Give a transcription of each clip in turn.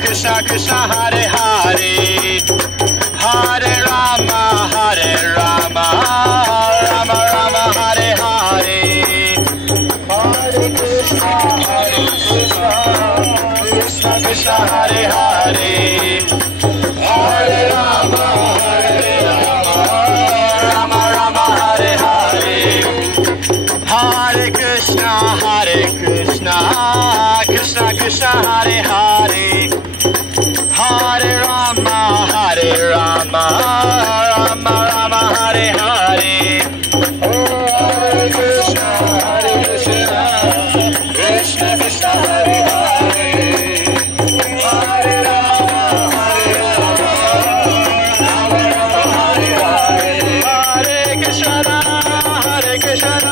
Krishna Krishna Hare Hare Hare Rama Rama Rama Hare Hare Hare Krishna Krishna Krishna Hare Hare Hare Rama Rama Rama Hare Hare Hare Krishna Krishna Krishna Hare Hare Hare Rama Rama Rama Hare Hare Hare Krishna Krishna Krishna Hare Hare Hare Rama Rama Rama Hare Hare Hare Krishna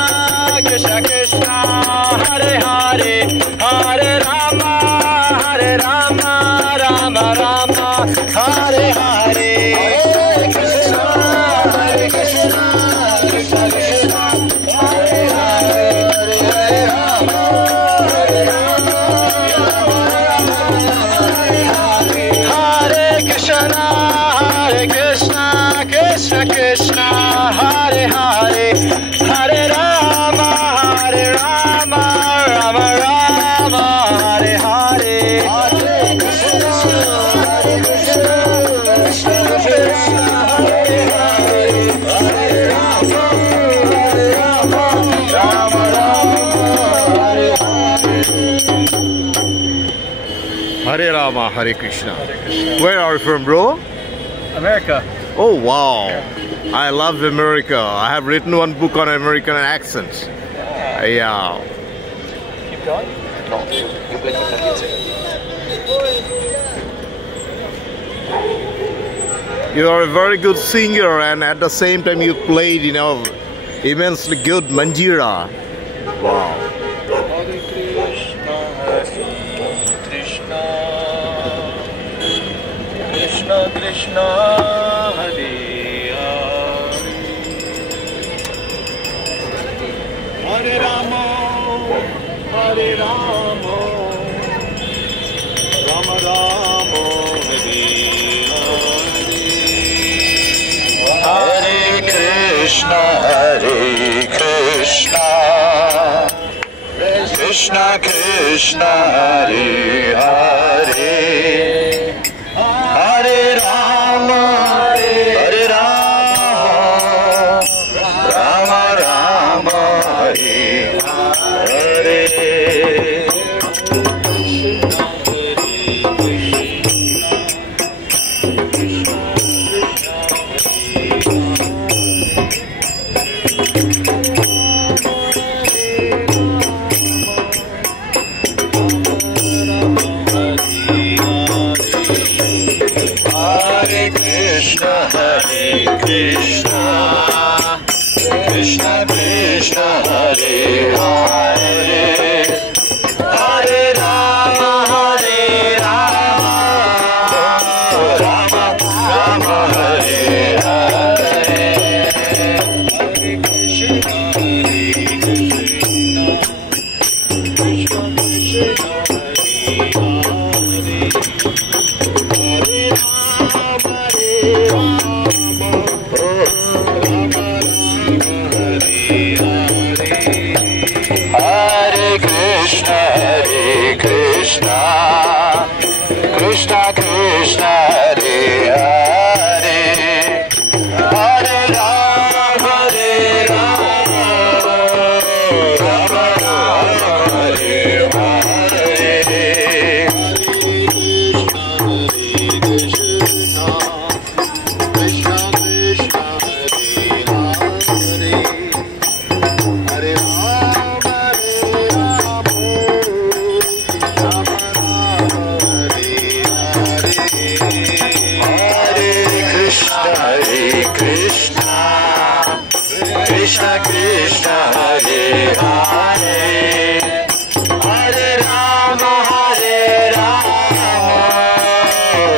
Krishna Krishna Hare Hare Hare Rama Rama Rama Hare Hare Hare Krishna Krishna Krishna Hare Hare Hare Rama Hare Krishna Krishna Krishna Hare Hare Hare Rama Rama Rama Hare Hare Hare Krishna Krishna Krishna Hare Hare Hare Rama Rama Hare Hare Hare Rama Hare Krishna. Where are you from, bro? America. Oh wow, I love America. I have written one book on American accents. Yeah. Keep going? No. You are a very good singer, and at the same time you played, immensely good Manjira. Wow. Hare Krishna Krishna Krishna Hare Hare Rama Rama Rama Hare Hare Krishna Krishna Krishna Hare Hare Hare Rama Rama Rama Hare Hare Krishna Krishna Krishna Hare Hare Hare Rama Rama Rama Hare Hare Hare Krishna Krishna Krishna Krishna Krishna Hare Hare Hare Rama Rama Rama Hare Hare Krishna Krishna Hare Hare Krishna Krishna Hare Hare Hare Rama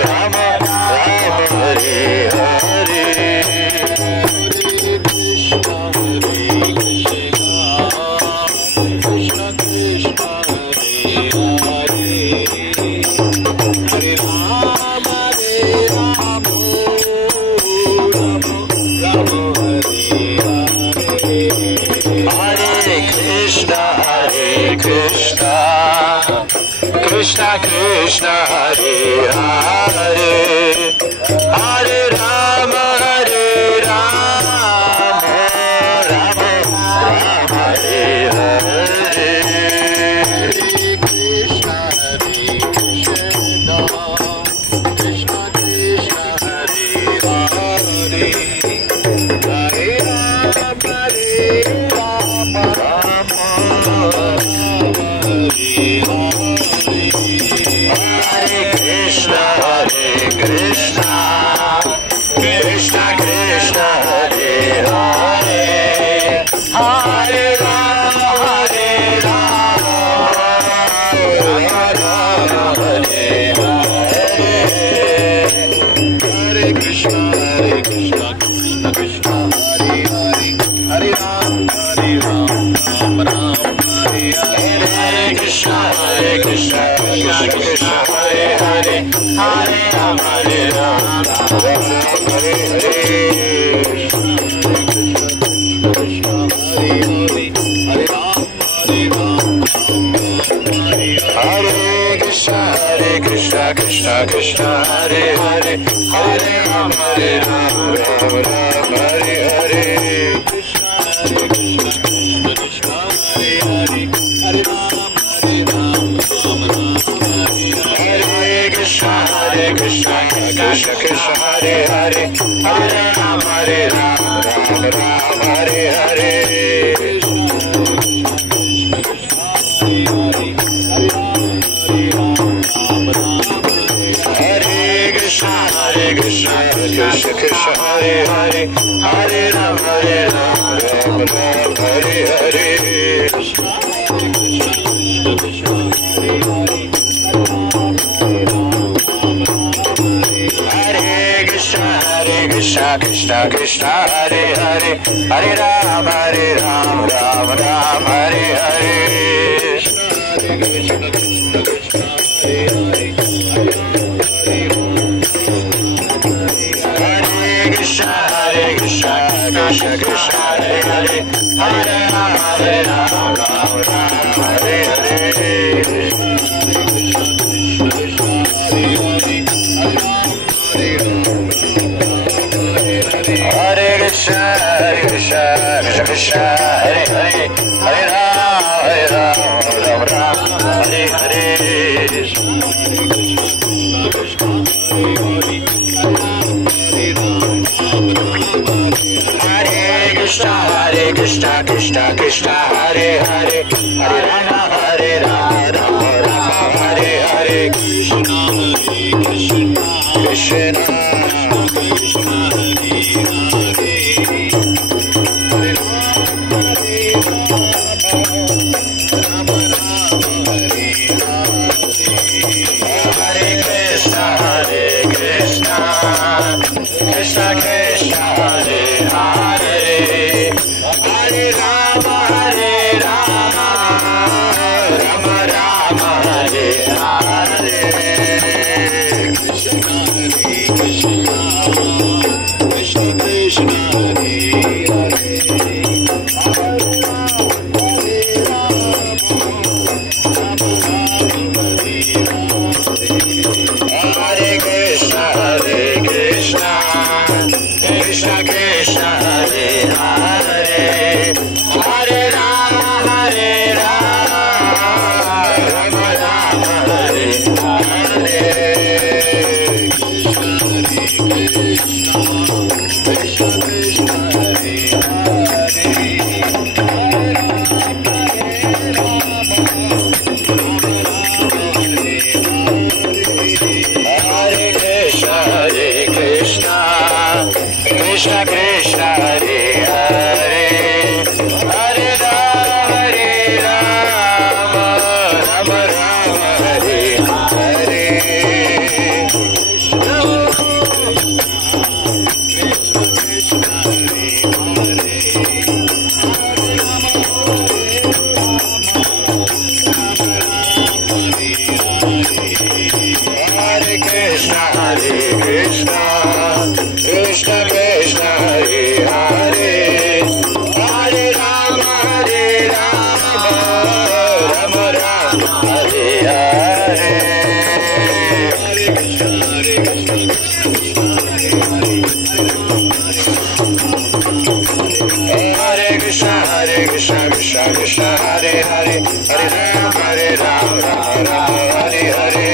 Rama Rama Hare Hare Krishna Krishna Hare Krishna, Krishna Krishna, Hare Hare, Hare Rama, Hare Rama, Rama Rama, Hare Hare. Krishna, Hare Krishna, Krishna Krishna, Hare Hare, Hare Rama, Rama Hare Krishna, Krishna Krishna, Hare Hare, Hare Rama, Rama Rama, Hare Hare. Hare Krishna, Krishna Krishna, Hare Hare, Hare Rama, Rama Hare Hare. Hare Krishna, Krishna Krishna, Hare Hare, Hare Rama, Rama Hare Hare. Hare Krishna, Krishna Krishna, Hare Hare, Hare Rama, Rama Hare Hare. Krishna, Krishna, Hare Hare, Hare Rama, Hare Krishna, Krishna Krishna, Hare Hare, Hare Rama, Rama Hare Hare. Krishna, Krishna, Hare Hare, Hare Rama, Rama Hare Hare. Hare Krishna, Krishna Krishna, Hare Hare, Hare Rama, Rama Hare Hare. Krishna, Krishna Krishna, Hare Hare, Hare Rama, Rama Hare Hare. Hare Krishna, Krishna Krishna, Hare Hare, Hare Rama, Rama Hare Hare. Krishna, Krishna Krishna, Hare Hare, Hare Rama, Rama Hare Hare. Krishna, Krishna Krishna Krishna, Hare Hare, Hare Rama, Rama Rama, Hare Hare. Krishna, Krishna, Krishna Krishna, Hare Hare, Hare Krishna, Krishna Krishna, Hare Hare, Hare Rama, Rama Rama, Hare Hare. Krishna, Krishna, Krishna Krishna, Hare Hare, Hare Krishna, Krishna Krishna, Hare Hare, Hare Rama, Rama Rama, Hare Hare. Hare Krishna, Krishna Krishna, Hare Hare, Hare Rama, Rama Rama, Ram Ram Ram Hare Hare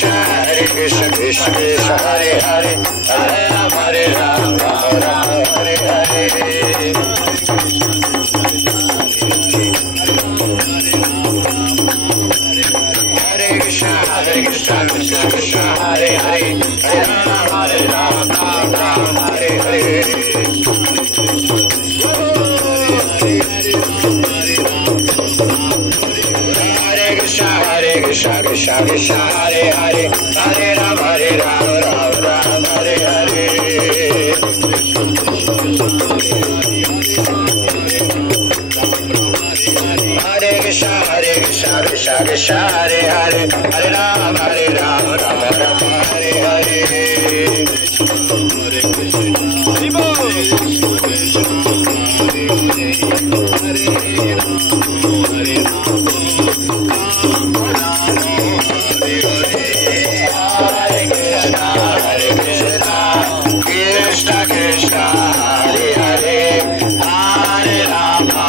Hare Krishna Krishna Krishna Hare Hare Hare Ram Ram Ram Hare Hare Krishna Krishna Krishna Hare Hare Hare Ram Ram Hare Hare Krishna Krishna Krishna Hare Hare Hare Ram Ram Ram Hare Hare Hare Krishna Krishna Krishna Hare Hare Hare Ram Ram Ram Hare Hare Krishna Krishna Hare Hare Hare Rama Rama Rama Hare Hare Krishna Krishna Hare Hare Hare Rama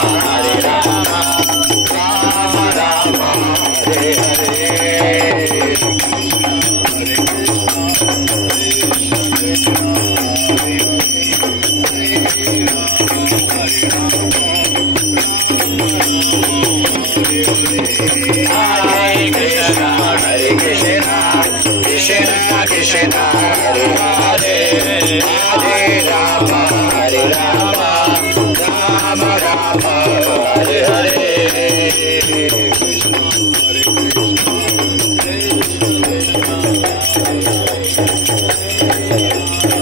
Rama Rama Hare Hare Krishna Krishna Krishna Hare Hare Hare Rama Rama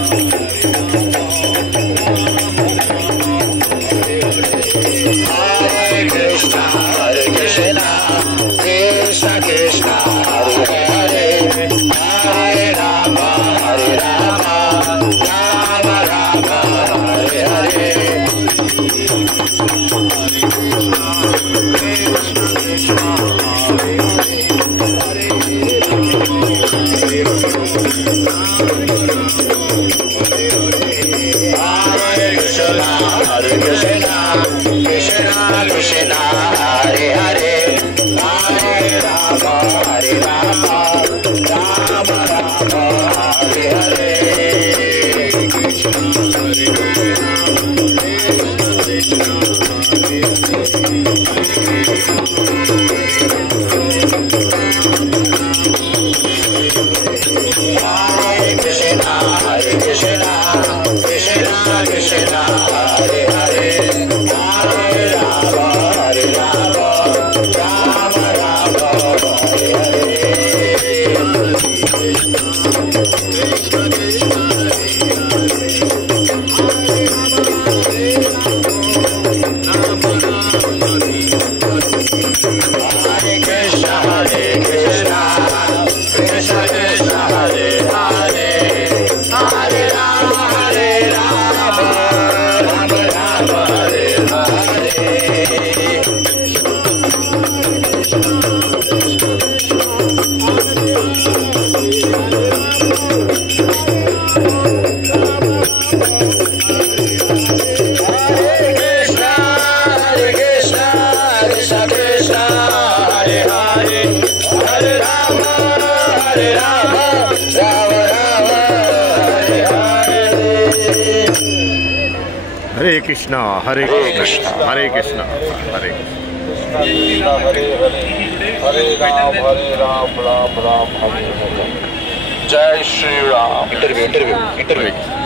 Rama Hare Hare Hare Krishna Krishna Krishna Hare Hare Hare Rama Rama Rama Hare Hare Krishna Krishna Krishna Hare Hare Hare Rama Rama Rama Hare Hare Krishna Krishna Hare Hare Hare Rama Rama Rama Hare Hare Hare Krishna Hare Krishna Hare Krishna Hare Krishna Hare Hare Hare Ram Ram Ram Hare Hare Jai Shri Ram. Interview.